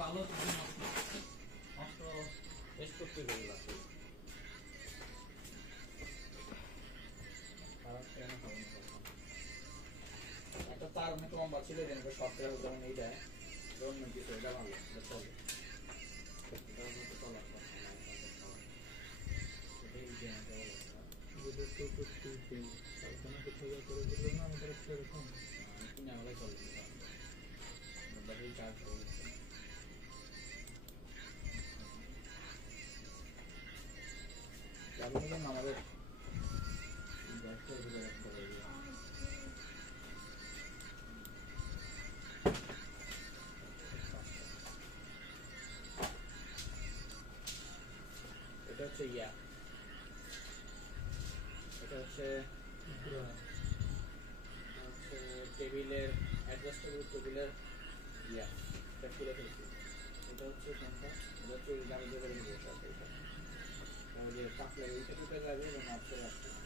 ভালো নষ্ট টেস্ট করতে গেলে লাগবে একটা তার অনেক লম্বা ছিল যেটা সফটওয়্যার যেমন এইটা অন্য কিছু এটা ভালো চলে আমাদের এটা হচ্ছে এটা হচ্ছে টেবিলের অ্যাডজাস্টেবল টেবিলের এটা খুলে ফেলছি এটা হচ্ছে কোনটা এটা হচ্ছে গাড়ি দিয়ে বসে আছে এটা তাহলে কাপড় এইটা টুটে যাবে এবং আপসে রাখতে